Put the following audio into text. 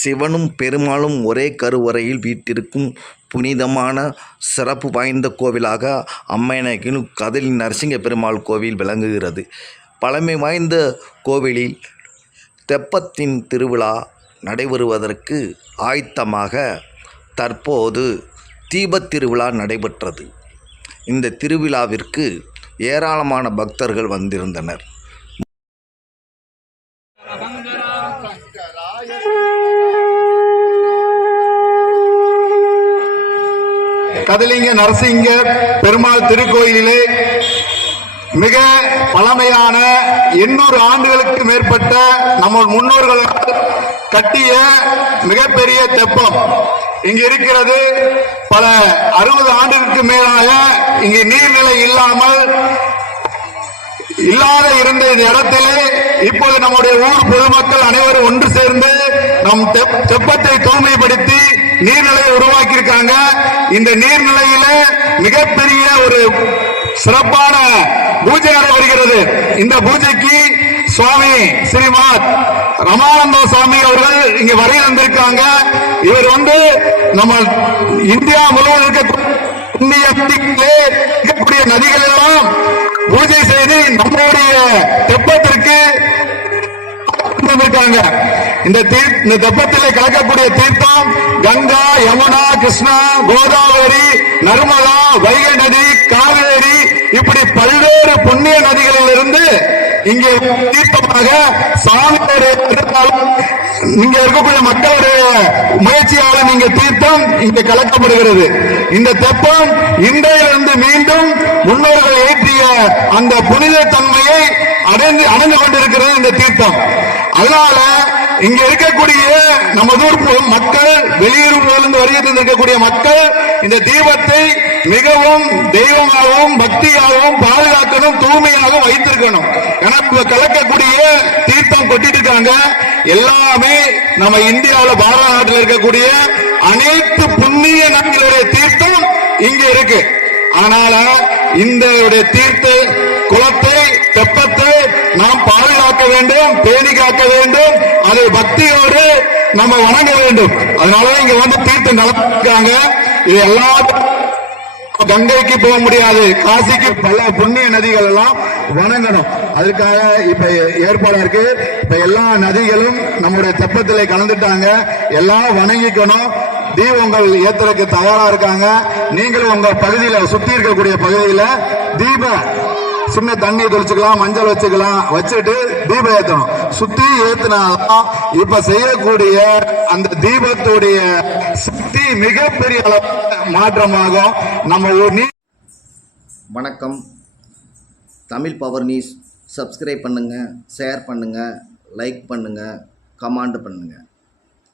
சிவனும் பெருமாளும் ஒரே கருவறையில் வீற்றிருக்கும் புனிதமான சிறப்பு வாய்ந்த கோவிலாக அம்மையநாயக்கன் கதில் நரசிங்க பெருமாள் கோவில் விளங்குகிறது. பழமை வாய்ந்த கோவிலில் தெப்பத்தின் திருவிழா நடைபெறுவதற்கு ஆயத்தமாக தற்போது தீபத் திருவிழா நடைபெற்றது. இந்த திருவிழாவிற்கு ஏராளமான பக்தர்கள் வந்திருந்தனர். கதிலிங்க நரசிங்க பெருமாள் திருக்கோயிலிலே மிக பழமையான 800 ஆண்டுகளுக்கு மேற்பட்ட நம்ம முன்னோர்கள் கட்டிய மிகப்பெரிய தெப்பம் இங்கு இருக்கிறது. பல 60 ஆண்டுகளுக்கு மேலாக இங்கு நீர்நிலை இல்லாமல் இருந்த இந்த இடத்திலே இப்போது நம்முடைய ஊர் பொதுமக்கள் அனைவரும் ஒன்று சேர்ந்து நம் தெப்பத்தை தூய்மைப்படுத்தி நீர்நிலையை உருவாக்கி இருக்காங்க. இந்த நீர்நிலையில மிகப்பெரிய ஒரு சிறப்பான பூஜை நடைபெறுகிறது. இந்த பூஜைக்கு சுவாமி ஸ்ரீமாத் ரமானந்த சுவாமி அவர்கள் இங்க வரைய வந்திருக்காங்க. இவர் நம்ம இந்தியா முழுவதும் இருக்கக்கூடிய நதிகள் எல்லாம் பூஜை செய்து நம்முடைய தெப்பத்திற்கு வந்திருக்காங்க. இந்த தெப்பத்திலே கலக்கக்கூடிய தீர்த்தம் கங்கா, யமுனா, கிருஷ்ணா, கோதாவரி, நர்மதா, வைகை நதி, காவேரி இப்படி பல்வேறு புண்ணிய நதிகளில் இருந்து இங்கே தீர்த்தமாக சாமியோடைய இங்க இருக்கக்கூடிய மக்களுடைய முயற்சியாலும் இங்க தீர்த்தம் இங்க கலக்கப்படுகிறது. இந்த தெப்பம் இன்றையிலிருந்து மீண்டும் முன்னோர்கள் ஏற்றிய அந்த புனித தன்மையை அடைந்து கொண்டிருக்கிறது இந்த தீர்த்தம். அதனால இங்க இருக்கக்கூடிய நமது மக்கள், வெளியூரிலிருந்து வருகை தந்திருக்கக்கூடிய மக்கள் இந்த தீபத்தை மிகவும் தெய்வமாகவும் பக்தியாகவும் பாதுகாக்கணும், தூய்மையாக வைத்திருக்கணும். ஏன்னா கலக்கக்கூடிய தீர்த்தம் கொட்டிட்டு இருக்காங்க. எல்லாமே நம்ம இந்தியாவில் பாரத நாட்டில் இருக்கக்கூடிய அனைத்து புண்ணிய நதிகளுடைய தீர்த்தம் இங்க இருக்கு. அதனால இந்த தீர்த்த குளத்தை, தெப்பத்தை நாம் பாதுகாக்க வேண்டும், பேணி காக்க வேண்டும். அதை பக்தியோடு நம்ம வணங்க வேண்டும். அதனால இங்க தீர்த்தம் நடத்திருக்காங்க. இது எல்லா கங்கைக்கு போக முடியாது, காசிக்கு பல புண்ணிய நதிகள் எல்லாம் வணங்கணும். அதுக்காக இப்ப ஏற்பாடு இருக்கு. இப்ப எல்லா நதிகளும் நம்முடைய தெப்பத்திலே கலந்துட்டாங்க. எல்லாம் வணங்கிக்கணும். தீபங்கள் ஏத்துறதுக்கு தயாரா இருக்காங்க. நீங்களும் உங்க பகுதியில சுத்தி இருக்கக்கூடிய பகுதியில சின்ன தண்ணி தெளிச்சுக்கலாம், மஞ்சள் வச்சுக்கலாம், வச்சுட்டு தீபம் ஏற்றணும். சுத்தி ஏத்தினாதான் இப்ப செய்யக்கூடிய அந்த தீபத்துடைய சக்தி மிகப்பெரிய அளவு மாற்றமாகும். நம்ம வணக்கம். தமிழ் பவர் நியூஸ் சப்ஸ்கிரைப் பண்ணுங்க, ஷேர் பண்ணுங்க, லைக் பண்ணுங்க, கமெண்ட் பண்ணுங்க.